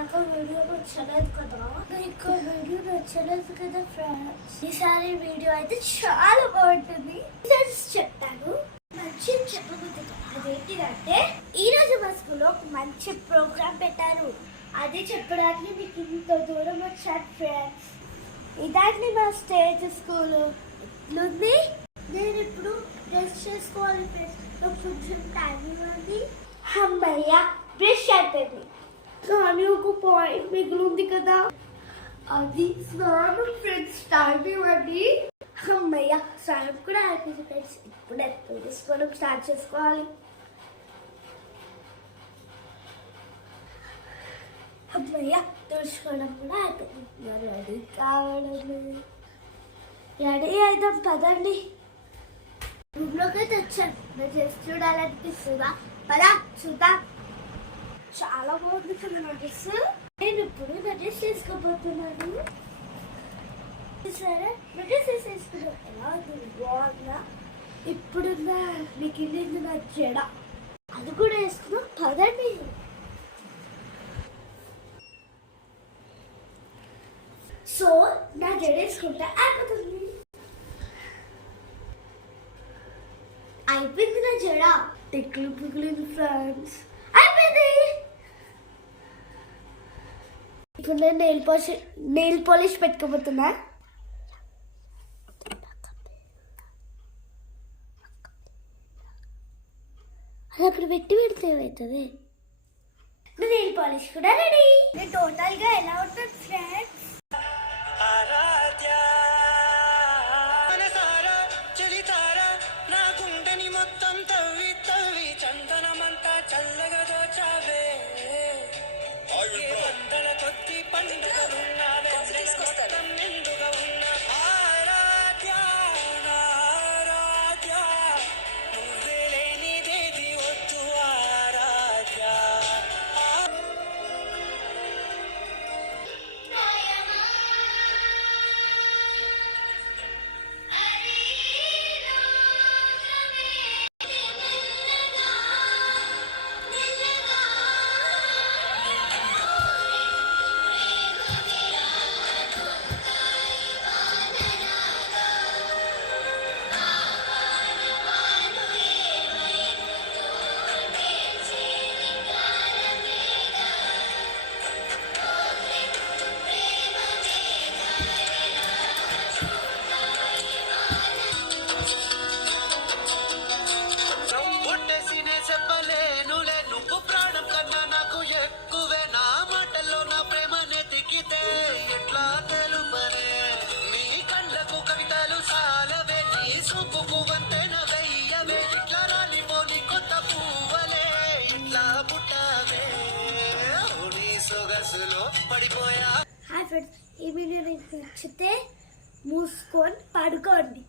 నాకు వీడియో నచ్చలేదు కదా, మీకు వీడియో నచ్చలేదు కదా ఫ్రెండ్స్. ఈసారి వీడియో అయితే చాలా బాగుంటుంది. చెప్తాను, మంచి చెప్పబోతుంది. అదేంటిదంటే ఈ రోజు మా స్కూల్లో ఒక మంచి ప్రోగ్రామ్ పెట్టారు. అది చెప్పడానికి మీకు ఇంత దూరం వచ్చాను ఫ్రెండ్స్. ఇదాన్ని మా స్టేజ్ స్కూల్ ఉంది. నేను ఇప్పుడు డ్రెస్ చేసుకోవాలి ఫ్రెండ్స్. కొంచెం టైం ఇవ్వండి. అమ్మయ్య బ్రష్ అయిపోయింది. కానీ ఒక పాయింట్ మిగిలింది కదా, అది స్నానం ఫ్రెండ్స్. టైం ఇవ్వండి. అమ్మయ్య స్నానం కూడా అయిపోయింది ఫ్రెండ్స్. ఇప్పుడు ఎప్పుడు తీసుకోవడం స్టార్ట్ చేసుకోవాలి. అమ్మయ్య తుడుచుకోవడం కూడా అయిపోయింది. రెడీ కావడం, రెడీ అయిదాం పదండి. రూమ్లోకి అయితే వచ్చాను. నేను చేసి చూడాలనిపిస్తుందా? పదా చూద్దాం. చాలా బాగుంది కదా నా డ్రెస్. నేను ఇప్పుడు నా డ్రెస్ చేసుకోబోతున్నాను. సరే నా డ్రెస్ వేసుకున్నాను. ఎలా ఉంది? బాగుందా? ఇప్పుడున్న మిగిలింది నా జడ, అది కూడా వేసుకున్నాం. పదండి. సో నా జడ వేసుకుంటే అయిపోతుంది. అయిపోయింది నా జడ. టిక్లు పిగిలింది ఫ్రెండ్స్. అయిపోయింది. ఇప్పుడు నేను నెయిల్ పాలిష్ పెట్టుకోబోతున్నా. అది అక్కడ పెట్టి పెడితే ఏమవుతుంది? నెయిల్ పాలిష్ కూడా రెడీ. నేను టోటల్గా ఎలా ఉంటుంది ఫ్రెండ్స్? హాయ్ ఫ్రెండ్స్, ఈ వీడియో మీకు నచ్చితే మూసుకొని పడుకోండి.